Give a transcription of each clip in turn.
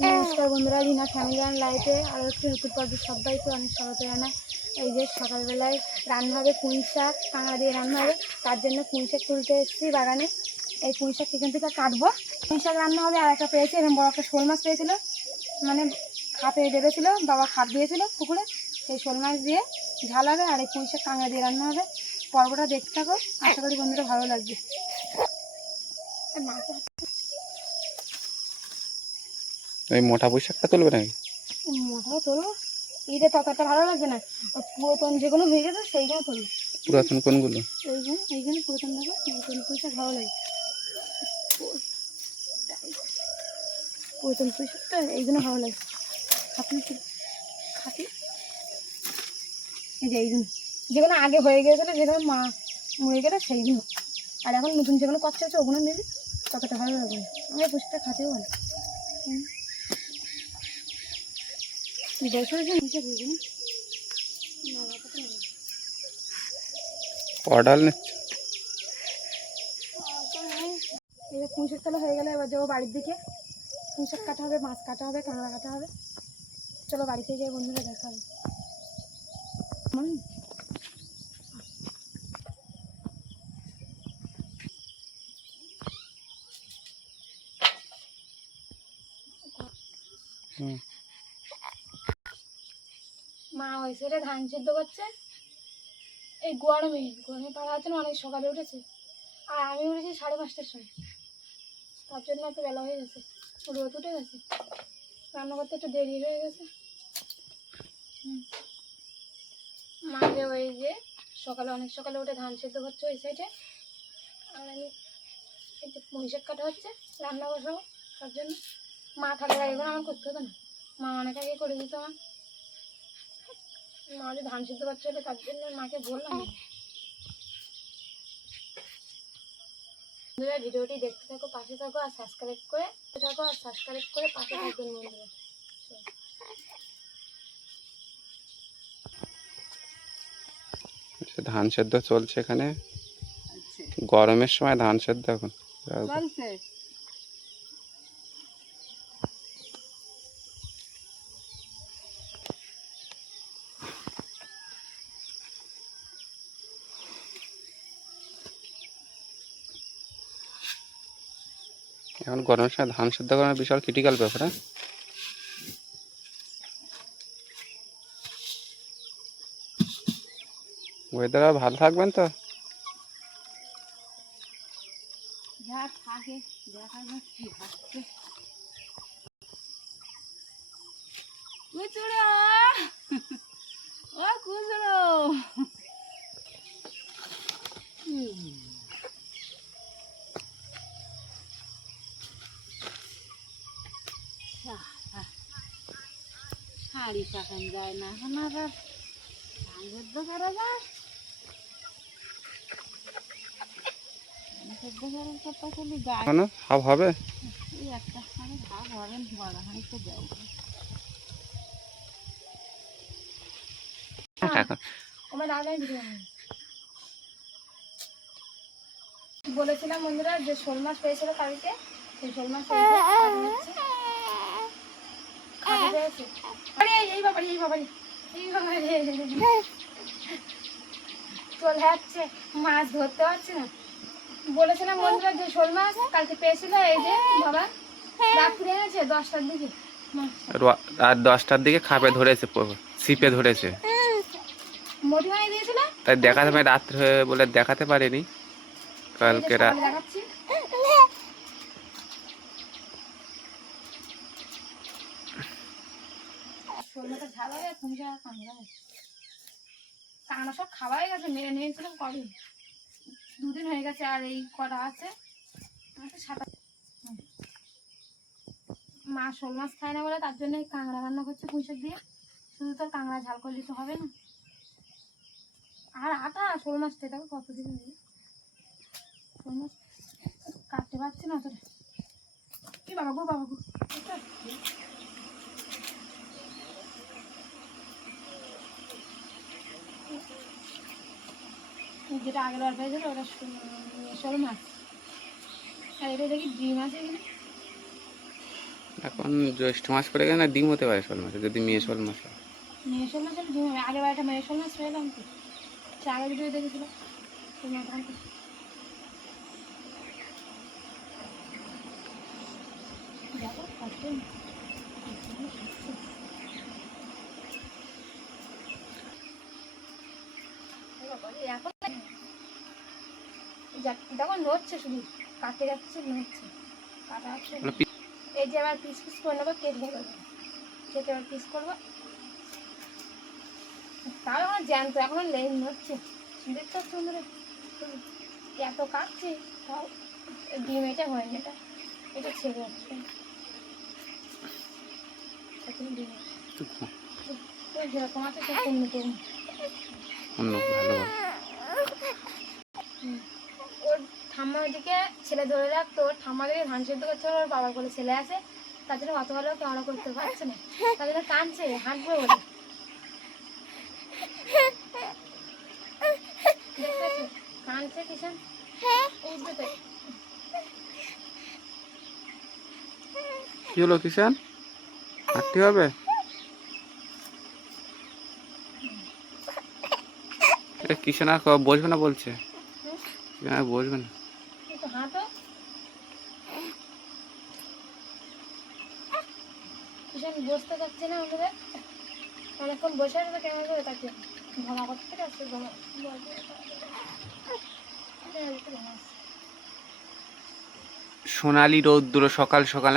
নমস্কার বন্ধুরা, রিনা family and লাইফে আরও একটু নতুন পর্বে সবাইকে অনেক স্বাগত জানাই। এই যে সকালবেলায় রান্না হবে পুঁই শাক, কাঁকড়া দিয়ে রান্না হবে, তার জন্য পুঁই শাক তুলতে এসেছি বাগানে। এই পুঁই শাক এখান থেকে কাটবো, পুঁই শাক রান্না হবে। আর একটা পেয়েছি, এরকম বড় একটা শোল মাছ পেয়েছিল, মানে খাপে বেঁধেছিল, বাবা খাপ দিয়েছিল পুকুরে, সেই শোল মাছ দিয়ে ঝাল হবে। আর এই পুঁই শাক কাঁকড়া দিয়ে রান্না হবে। পর্বটা দেখতে থাকো, আশা করি বন্ধুরা ভালো লাগবে। ওই মোটা পুঁই শাকটা তুলবে নাকি? মোটাও তুলবো, ঈদে ততটা ভালো লাগবে না। পুরাতন যেগুলো হয়ে গেছে সেইগুলো তুলবো। পুরাতন কোনগুলো? এইখানে পুরাতন দেখো, পুরাতন পুঁই শাক ভালো লাগে। পুরাতন পুঁই শাকটা এইগুলো ভালো লাগে। খাতি এই যে এইগুলো যেগুলো আগে হয়ে গিয়েছিলো, যেগুলো মা মরে গেলে সেইগুলো। আর এখন নতুন যেগুলো কচ্ছা আছে ওগুলো নিবি, ততটা ভালো লাগবে না। আমার পুঁই শাকটা খাতেও ভালো। অর্ডার নিচ্ছে। পুঁই শাক তাহলে হয়ে গেলে এবার যাবো বাড়ির দিকে। পুঁই শাক কাটা হবে, মাছ কাটা হবে, কাঁকড়া কাটা হবে। চলো বাড়িতে গিয়ে বন্ধুরা দেখা হবে। মা ওই সাইডে ধান সেদ্ধ করছে। এই গরমে পাড়া আছে না, অনেক সকালে উঠেছে। আর আমি উঠেছি 5:30টার সময়, তার জন্য একটু বেলা হয়ে গেছে, রোদ উঠে গেছে, রান্না করতে একটু দেরি হয়ে গেছে। মা যে ওই যে সকালে অনেক সকালে উঠে ধান সেদ্ধ করছে ওই সাইডে। আর আমি এই যে পুঁই শাক কাটা হচ্ছে, রান্না বসাবো। তার জন্য মা থাকলে এগুলো আমার করতে হতো না, মা অনেক আগে করে দিত। আমার মা যে ধান সিদ্ধ করতে হলে, তার জন্য মাকে বললাম। বন্ধুরা ভিডিওটি দেখতে থাকো, পাশে থাকো, আর সাবস্ক্রাইব করে পাশে থাকবেন বন্ধুরা। ধান সেদ্ধ চলছে এখানে, গরমের সময় ধান সেদ্ধ এখন চলছে। এখন গরমের সময় ধান সেদ্ধ করানো বিশাল ক্রিটিক্যাল ব্যাপার। ওয়েদার আর ভালো থাকবেন তো? যা থাকে দেখা যাক কি হচ্ছে। কুচুড়ো ও কুচুড়ো, শাড়ি পাকান যায় না এখন, আবার ধান সেদ্ধ করা যায়। সেদ্ধ করার কথা খালি গায়ে হাফ হবে, একটা হাঁড়ি ভাব হবেন, বড় হাঁড়ি তো দেব। বলেছিলাম বন্ধুরা যে শোল মাছ পেয়েছিল কালকে, সেই শোল মাছ চলে যাচ্ছে, মাছ ধরতে পারছি না। বলেছিলাম বন্ধুরা যে শোল মাছ কালকে পেয়েছিল, এই যে বাবা রাত্রে এনেছে 10টার দিকে। আর 10টার দিকে খাপে ধরেছে, ছিপে ধরেছে, মোটি বানিয়ে দিয়েছিল। তাই দেখাতে পারি, রাত্রে হয়ে বলে দেখাতে পারিনি কালকে দেখাচ্ছি। কাঁকড়া সব খাওয়াই গেছে, মেরে নিয়েছিলাম কদিন, 2 দিন হয়ে গেছে। আর এই কটা আছে, মা শোল মাছ খায় না বলে তার জন্য কাঁকড়া রান্না করছে পুঁই শাক দিয়ে। শুধু তো কাঁকড়া ঝাল করলে তো হবে না। আর আটা শোল মাছটা দেখো কতদিন শোল মাছ কাটতে পারছি না তোর কি বাবা গো যেটা আগের বার পেয়েছিল ওটা শোল মাছ আর এটা দেখি ডিম আছে এখানে। এখন জ্যৈষ্ঠ মাস পড়ে গেলে না ডিম হতে পারে শোল মাছে, যদি মেয়ে শোল মাছ হয়। মেয়ে শোল মাছ হলে ডিম হবে। আগের বার একটা মেয়ে শোল মাছ পেলাম তো, সে আগের ভিডিও দেখেছিলাম। দেখো ফার্স্টে দেখো নড়ছে, শুধু কাটতে যাচ্ছে নড়ছে, কাটা হচ্ছে। এই যে আবার পিস পিস করে নেবো, কেটে নেবো, কেটে আবার পিস করবো। তাও আমার জ্যান্ত এখনো লেন নড়ছে, দেখতে হচ্ছে বন্ধুরা এত কাটছে, তাও ডিম এটা হয়নি, এটা ছেড়ে যাচ্ছে। যেরকম আছে সেরকম ওর ঠাম্মা ওইদিকে ছেলে ধরে রাখতো, ওর ঠাম্মা দিকে ধান সেদ্ধ করছে, ওর বাবার কোলে ছেলে আছে, তার জন্য অত ভালো ক্যামেরা করতে পারছে না, তার জন্য কাঁদছে হাঁটবে বলে। দেখতেছো কাঁদছে কিষান, উঠবে তো। কি হলো কিষান, হাঁটতে হবে? কিষান আর বসবে না বলছে, বসবে না। হাঁটো কিষান, বসতে যাচ্ছে না আমাদের, অনেকক্ষণ বসে আছে তো কেমন করে তাকে ঘমা করতে আসছে, ঘমা সোনালি রৌদ্র সকাল সকাল,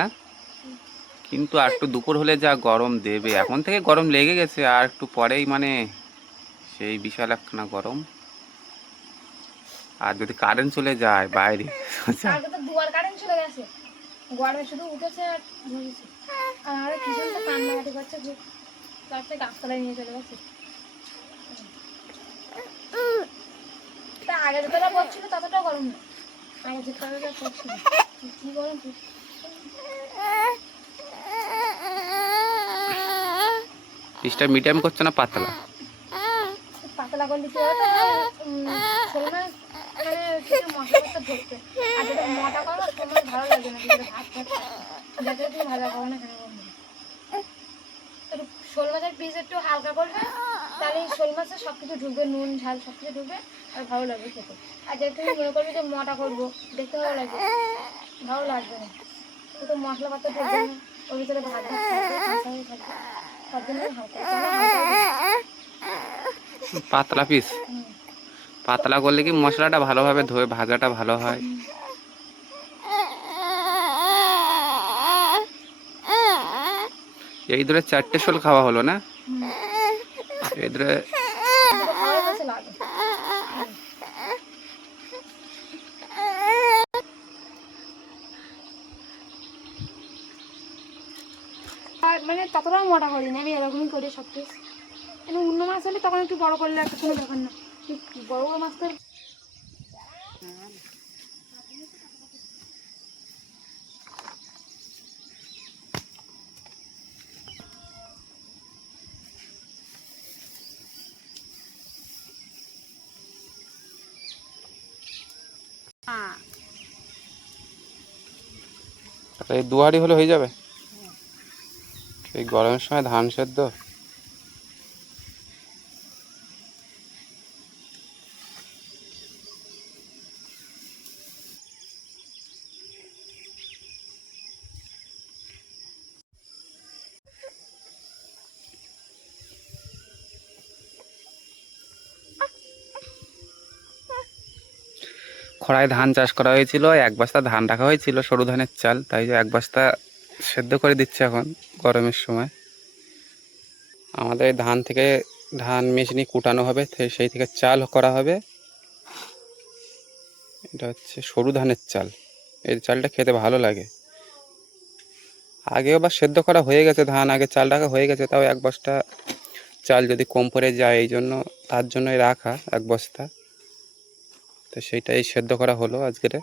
কিন্তু আর একটু দুপুর হলে যা গরম দেবে, এখন থেকে গরম লেগে গেছে, আর একটু পরেই মানে সেই বিশাল একখানা গরম। আর যদি কারেন্ট চলে যায় বাইরে, আগে তো দুয়ার কারেন্ট চলে গেছে, গরমে শুধু উঠেছে আর ধরেছে। আর কিষান তো কান্নাকাটি করছে, তারপরে গাছতলায় নিয়ে চলে গেছে। তা আগে যেতটা পড়ছিল ততটাও গরম না, আগে যেতটা পড়ছিল কি গরম। পিসটা মিডিয়াম করছে না পাতলা? পাতলা করলে কি হবে, শোল মাছ মানে মশলা করতে ধরতে, আর যেটা মোটা করো তোমার ভালো লাগবে না, ভাত যাতে তুমি ভাজা খাবো না কেন বলবে। শোল মাছের পিস একটু হালকা করবে, তাহলে শোল মাছের সব কিছু ঢুকবে, নুন ঝাল সব কিছু ঢুকবে, আর ভালো লাগবে খেতে। আর যেটা তুমি মনে করবে যে মোটা করবো, দেখতে ভালো লাগবে, ভালো লাগবে না, তো মশলা পাতা ঢুকবে না, ওর ভিতরে ভাত ভাত থাকবে, কাঁচা হয়ে থাকবে, তার জন্য হালকা পাতলা পিস, পাতলা করলে কি মশলাটা ভালোভাবে ধোয়ে ভাজাটা ভালো হয়। এই ধরে 4টে শোল খাওয়া হলো না, এই ধরে মানে ততটাও মোটা করি না, আমি এরকমই করি সব কিছু। মানে অন্য মাছ হলে তখন একটু বড় করলে একটা কোনো ব্যাপার না, বড় বড় মাছ তো এই দুয়ারি হলে হয়ে যাবে। এই গরমের সময় ধান সেদ্ধ, খড়ায় ধান চাষ করা হয়েছিল, 1 বস্তা ধান রাখা হয়েছিল, সরু ধানের চাল, তাই যে 1 বস্তা সেদ্ধ করে দিচ্ছে এখন গরমের সময়। আমাদের ধান থেকে ধান মেশিনে কুটানো হবে, সেই থেকে চাল করা হবে। এটা হচ্ছে সরু ধানের চাল, এই চালটা খেতে ভালো লাগে। আগেও বা সেদ্ধ করা হয়ে গেছে ধান, আগে চাল রাখা হয়ে গেছে, তাও 1 বস্তা চাল যদি কম পড়ে যায়, এই জন্য তার জন্যই রাখা 1 বস্তা। তো সেইটাই সেদ্ধ করা হলো আজকের।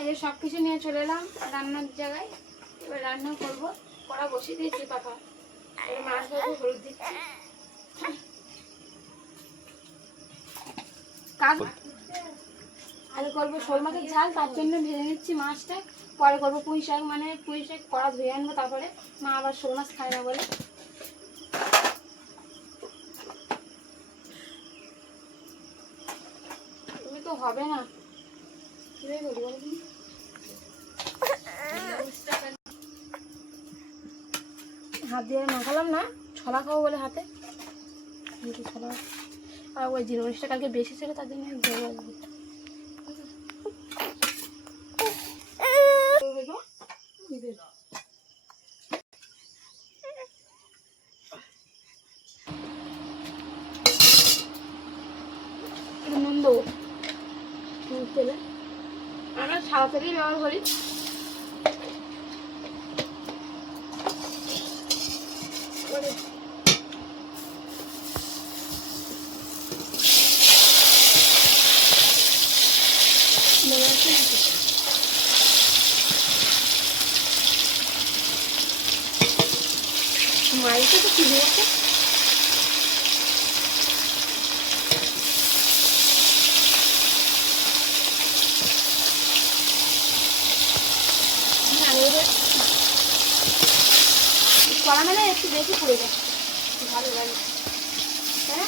এই যে সব কিছু নিয়ে চলে এলাম রান্নার জায়গায়। এবার রান্না করবো, কড়া বসিয়ে দিয়েছি পাপা। এবার মাছ ভাজবো, হলুদ দিচ্ছি। আগে করবো শোল মাছের ঝাল, তার জন্য ভেজে নিচ্ছি মাছটা। পরে করবো পুঁই শাক, মানে পুঁই শাক কড়া ধুয়ে আনবো, তারপরে মা আবার শোল মাছ খায় না বলে। তুমি তো হবে না, হাত দিয়ে মাখালাম না, ছলা খাবো বলে হাতে ছলা। আর ওই জিরে মরিচটা কালকে বেশি ছিল, তার জন্য নুন দেবো। তেলে আমরা সাদা তেলেই ব্যবহার করি। মাইকে তো কি দিয়েছে, কড়া মানে একটু বেশি পড়ে যায়, ভালো লাগে তাই না?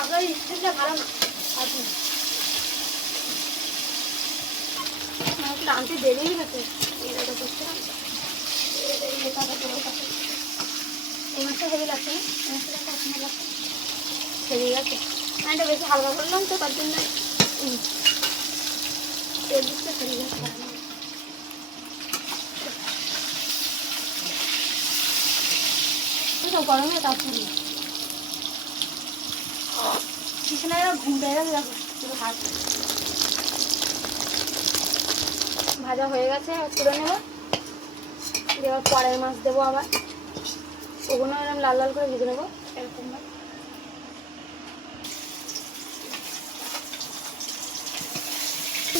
আপনার স্টেজটা ভালো না, আপনি আনতে দেরি গেছে। এই মাছটা হেভি লাগছে, হেভি গেছে। এটা বেশি হালকা করলাম তো, তার জন্য তেল দিচ্ছে হেভি গেছে। গরমে তাড়াতাড়ি পিছনে ঘুম পেয়ে গেছে, দেখো পুরো হাত ভাজা হয়ে গেছে। তুলে নেবো, এবার পরের মাছ দেবো আবার, ওগুলো এরকম লাল লাল করে ভেজে নেবো এরকম।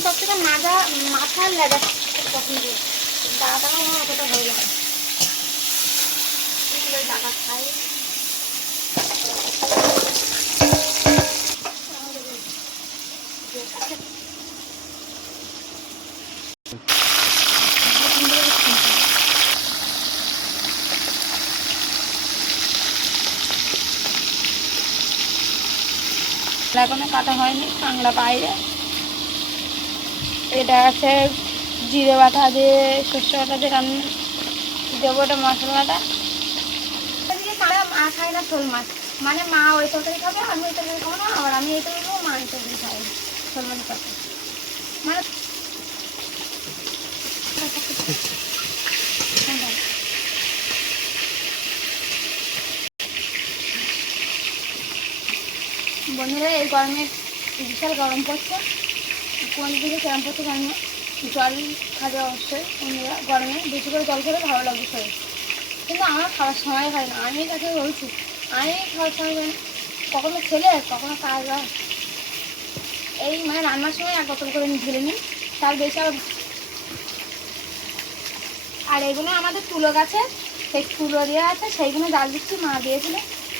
সব থেকে মাথার লেগা পছন্দ, দাঁড়া টাকা আমার অতটা ভালো লাগে। টাকা খাই এখনো কাটা হয়নি, কাঁকড়া বাইরে। এটা আছে জিরে বাটা দিয়ে, সর্ষে বাটা দিয়ে রান্না দেবো, এটা মশলা বাটা। মা খায় না শোল মাছ, মানে মা ওই তরকারি খাবে, আমি ওই তরকারি খাবো না, আবার আমি এই তরকারি খাবো, মা এই তরকারি খাবে শোল মাছের তরকারি। মানে বন্ধুরা, এই গরমে বিশাল গরম পড়ছে, কোন দিকে কেরম পড়ছে জানি না। জল খাবে অবশ্যই বন্ধুরা, গরমে বেশি করে জল খেলে ভালো লাগবে শরীর। কিন্তু আমার খাওয়ার সময় হয় না, আমি তাকে বলছি আমি খাওয়ার সময় হয় না, কখনো ছেলে কখনো কাজ হয়। এই মানে রান্নার সময় এক বোতল করে আমি ঢেলে নিই, তার বেশি। আর এগুলো আমাদের তুলো গাছে, সেই তুলো দেওয়া আছে, সেইগুলো জাল দিচ্ছি, মা দিয়েছিল,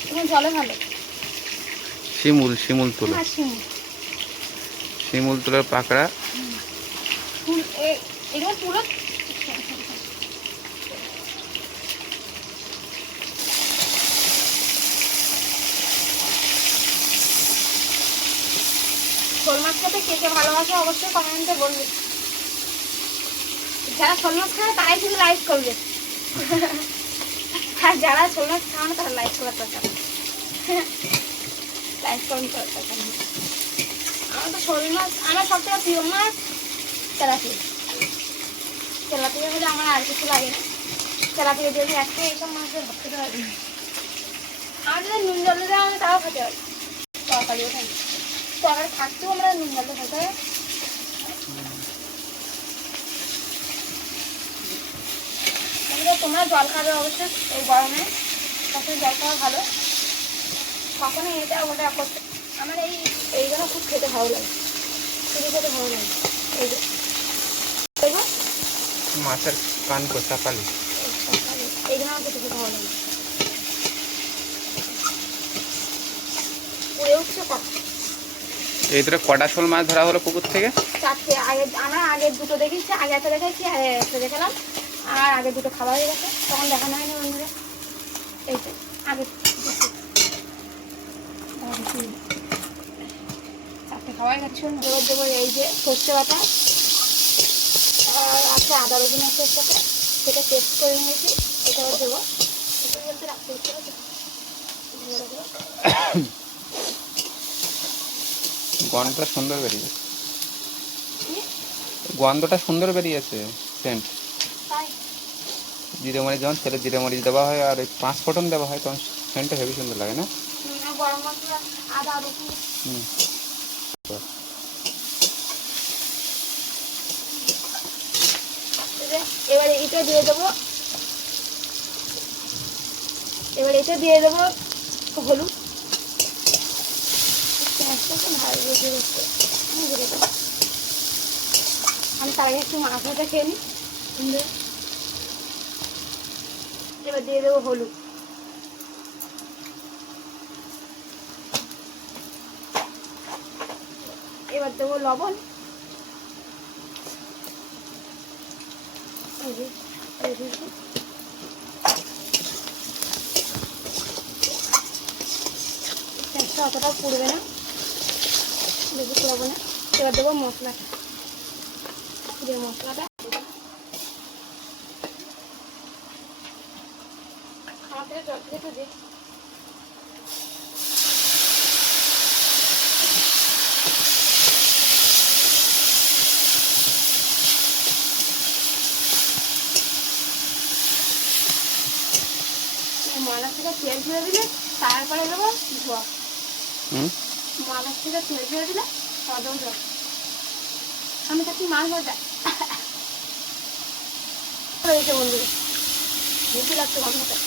এবং জলে ভালো। শিমুল তুলো, শিমুল তুলোর পাকড়া। এগুলো তুলো শোল মাছ খেতে কে কে ভালোবাসে অবশ্যই কমেন্টে বলবে। যারা শোল মাছ খায় তারাই শুধু লাইক করবে, আর যারা শোল মাছ খাওয়া না তারা লাইক করার দরকার, লাইক কমেন্ট করার দরকার। আমার তো শোল মাছ, আমার সবথেকে প্রিয় মাছ তেলাপিয়া। তেলাপিয়া বলে আমার আর কিছু লাগে না, তেলাপিয়া যদি একটা এইসব মাছের ভক্তি পারি। আমার যদি নুন জল দেওয়া আমি তাও খেতে পারি, তরকারিও খাই, তরকারি থাকতেও আমরা নুন জল খেতে হয়। বন্ধুরা তোমরা জল খাবে অবশ্যই এই গরমে, তখন জল খাওয়া ভালো। কখনো এটা ওটা করতে আমার এইগুলো খুব খেতে ভালো লাগে, খুবই খেতে ভালো লাগে। এই যে দেখো মাছের কান কোচা পালি, এইগুলো আমার খেতে ভালো লাগে। পুড়ে উঠছে কথা। এই ধরে কটা শোল মাছ ধরা হলো পুকুর থেকে? 4টে। আমরা আগের দুটো দেখেছি, আগে একটা দেখেছি আর একটা দেখালাম, আর আগে দুটো খাওয়া হয়ে গেছে, তখন দেখানো হয়নি বন্ধুরা। এই যে আগে 4টে খাওয়া গেছে। দেবো দেবো এই যে সর্ষে বাটা আর আছে আদা রসুন আছে সাথে, সেটা টেস্ট করে নিয়েছি, এটাও দেবো। এটা বলতে রাখতে হচ্ছে গন্ধটা সুন্দর বেরিয়েছে, গন্ধটা সুন্দর বেরিয়েছে, সেন্ট। তাই জিরে মরিচ যখন তেলে জিরে মরিচ দেওয়া হয় আর এই 5 ফোড়ন দেওয়া হয় তখন সেন্টটা হেভি সুন্দর লাগে না? গরম মশলা আদা রসুন। এবারে এটা দিয়ে দেবো, এবারে এটা দিয়ে দেবো হলুদ। আমি তার আগে একটু মাছটা খেয়ে নিই। এবার দিয়ে দেবো হলুদ, এবার দেবো লবণ, অতটাও পুড়বে না, বেশি পুড়াবো না। এবার দেবো মশলাটা, যে মশলাটা আমার থেকে জল থেকে দিই। ময়লা থেকে তেল ছেড়ে দিলে তারপরে দেবো জল। ময়লা থেকে তেল ছেড়ে দিলে তারপর দেবো জল। আমি তো মাছ ভাজা রয়েছে বন্ধুরা, বেশি লাগছে গন্ধটা।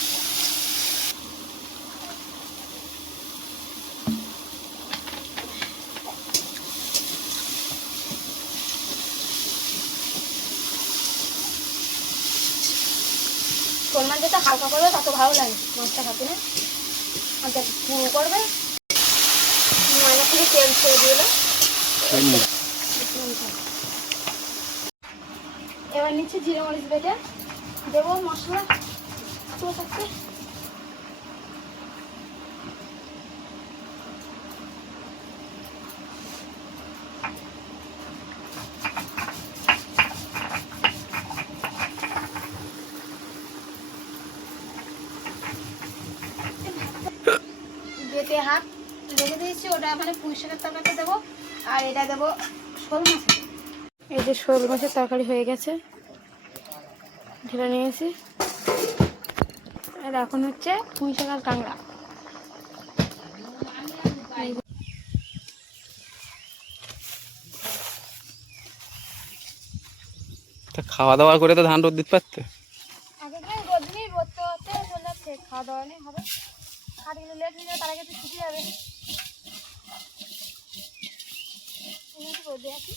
শোল মাছ যেটা হালকা করবে তত ভালো লাগে মাছটা খাতে না, আর যাতে পুরো করবে ময়লা থেকে তেল ছেড়ে দিলে। এবার নিচ্ছে জিরে মরিচ বেটে দেবো, মশলা পুরো থাকতে। বেটে হাত রেখে দিয়েছি, ওটা মানে পুঁই শাকের তরকারিতে দেবো, আর এটা দেবো শোল মাছ। এই যে শোল মাছের তরকারি হয়ে গেছে, ঢেলে নিয়েছি। আর এখন হচ্ছে পুঁই শাক আর কাঁকড়া। তা খাওয়া দাওয়া করে তো ধান রোদ দিতে পারতে। আগে রোদ নেই, রোদ তো হচ্ছে চলে যাচ্ছে, খাওয়া দাওয়া নেই হবে, খাটগুলো লেট হয়ে যাবে, তার আগে তো ছুটি যাবে। রোদে আছি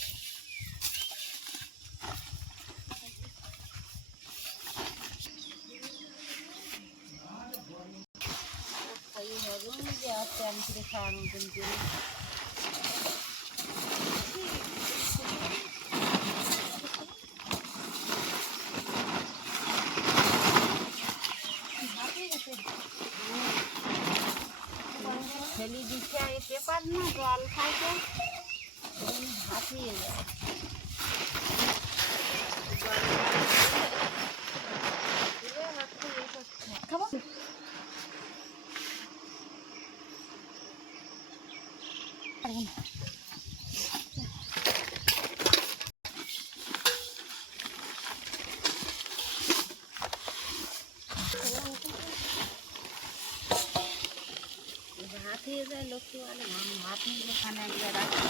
ফেলি দিচ্ছে এই পেপার না জল খাইতে হাঁপিয়ে যায়। খাবো। হাঁপিয়ে যায় লোককে বলে ভাত নিয়ে ওখানে একবার রাখতে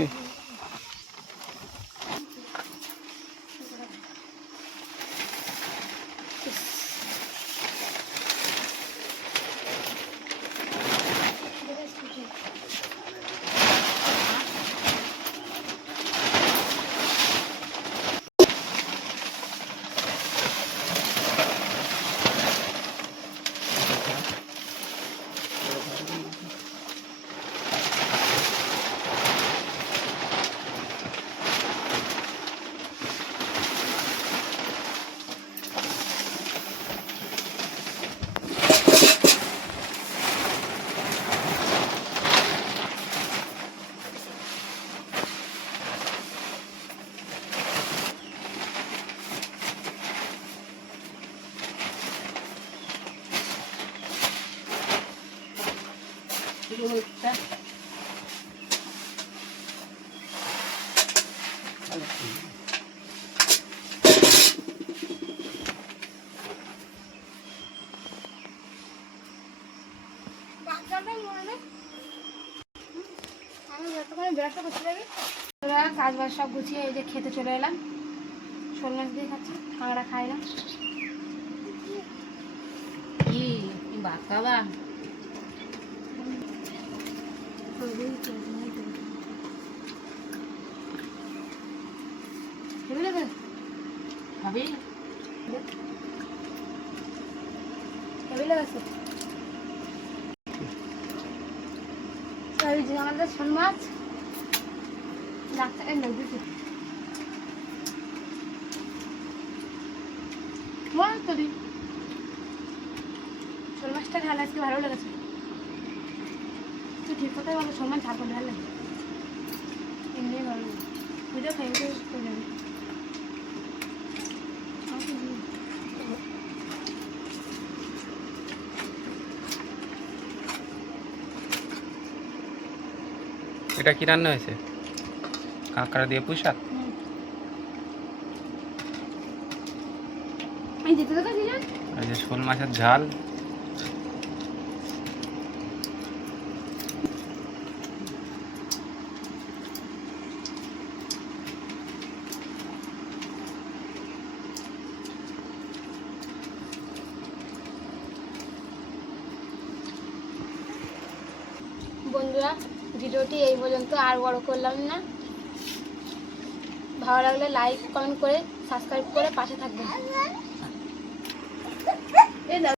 তুই? কাজ বাজ সব গুছিয়ে এই যে খেতে চলে এলাম। শোল মাছ দিয়ে খাচ্ছি, কাঁকড়া খাইলাম। কি বাবা ভাবি আমাদের শোল মাছ ডাক্তার দিচ্ছি শোল মাছটা ঝাল আজকে ভালো লেগেছে। তুই ঠিক কথাই বলো, শোল মাছ ঝাল করে ভালো লাগে, এমনি ভালো লাগে। বুঝে খাই করে যাবে। এটা কি রান্না হয়েছে? কাঁকড়া দিয়ে পুঁই শাক। আমি যেতে তো দিলাম। আর যে শোল মাছের ঝাল। বন্ধুরা, ভিডিওটি এই পর্যন্ত, আর বড় করলাম না। ভালো লাগলে লাইক কমেন্ট করে সাবস্ক্রাইব করে পাশে থাকবেন।